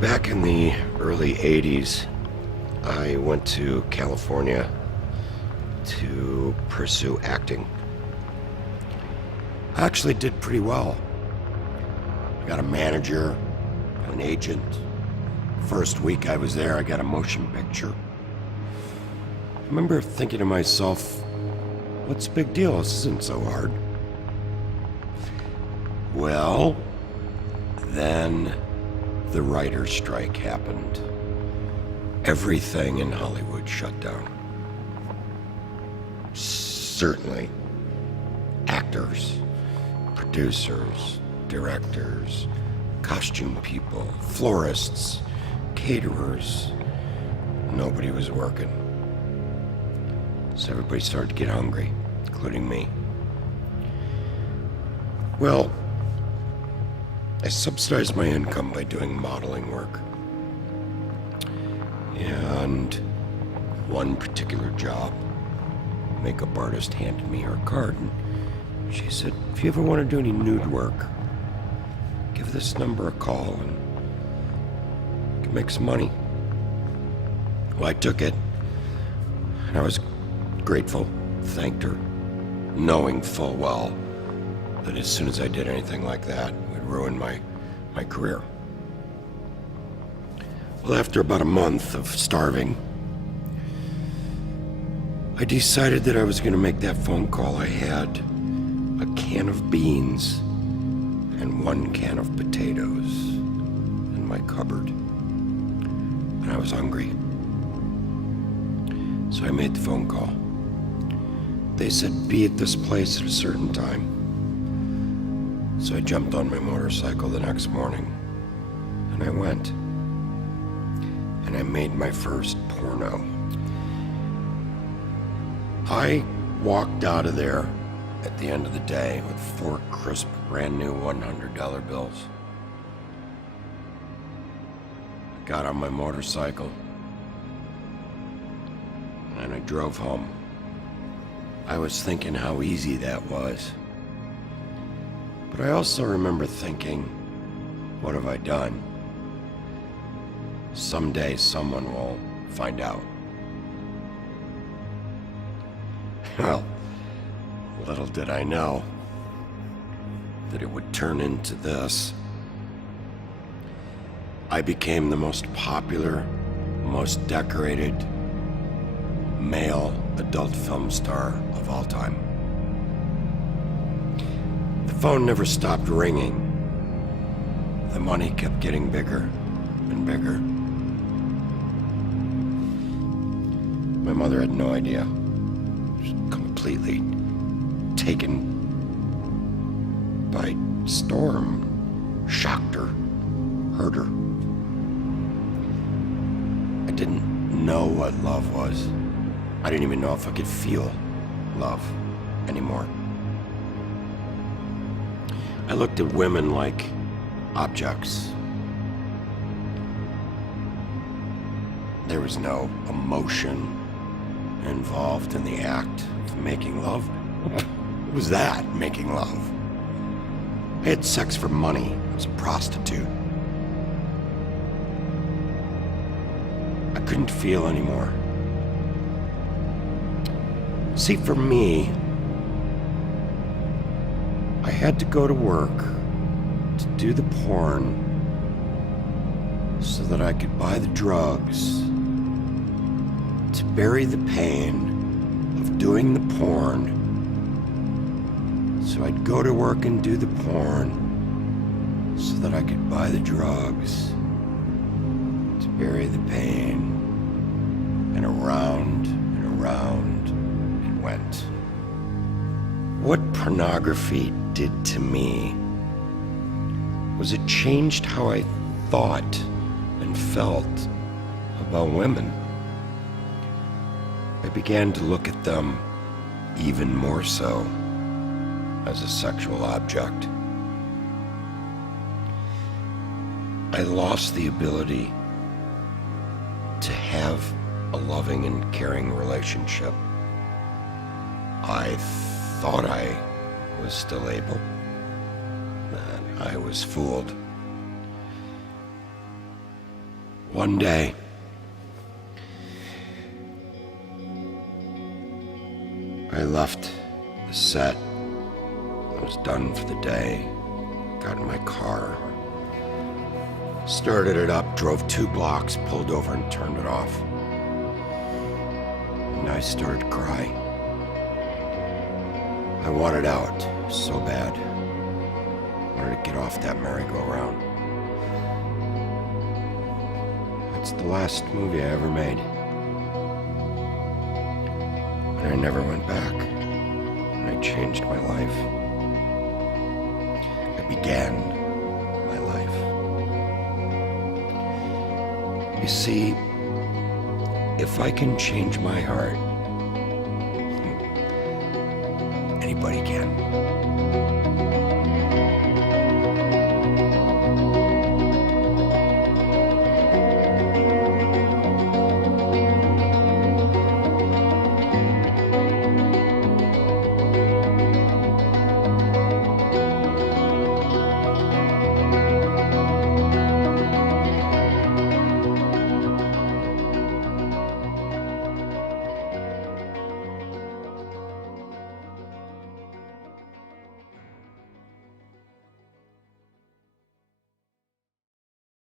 Back in the early 80s, I went to California to pursue acting. I actually did pretty well. I got a manager, an agent. First week I was there, I got a motion picture. I remember thinking to myself, what's the big deal? This isn't so hard. Well, then the writer's strike happened. Everything in Hollywood shut down. Certainly, actors, producers, directors, costume people, florists, caterers. Nobody was working. So everybody started to get hungry, including me. Well, I subsidized my income by doing modeling work. And one particular job, makeup artist handed me her card and she said, if you ever want to do any nude work, give this number a call and you can make some money. Well, I took it and I was grateful, thanked her, knowing full well that as soon as I did anything like that, it would ruin my career. Well, after about a month of starving, I decided that I was going to make that phone call. I had a can of beans and one can of potatoes in my cupboard, and I was hungry. So I made the phone call. They said, be at this place at a certain time. So I jumped on my motorcycle the next morning, and I went. And I made my first porno. I walked out of there at the end of the day with 4 crisp, brand new $100 bills. I got on my motorcycle, and I drove home. I was thinking how easy that was. But I also remember thinking, what have I done? Someday someone will find out. Well, little did I know that it would turn into this. I became the most popular, most decorated male adult film star of all time. The phone never stopped ringing. The money kept getting bigger and bigger. My mother had no idea. She was completely taken by storm, shocked her, hurt her. I didn't know what love was. I didn't even know if I could feel love anymore. I looked at women like objects. There was no emotion involved in the act of making love. What was that, making love? I had sex for money. I was a prostitute. I couldn't feel anymore. See, for me, I had to go to work to do the porn so that I could buy the drugs to bury the pain of doing the porn. So I'd go to work and do the porn so that I could buy the drugs to bury the pain. And around it went. What pornography did to me was it changed how I thought and felt about women. I began to look at them even more so as a sexual object. I lost the ability to have a loving and caring relationship. I thought I was still able, but I was fooled. One day, I left the set. I was done for the day. Got in my car, started it up, drove 2 blocks, pulled over and turned it off. And I started to cry. I wanted out so bad. I wanted to get off that merry-go-round. It's the last movie I ever made. And I never went back. And I changed my life. I began my life. You see, if I can change my heart, anybody can.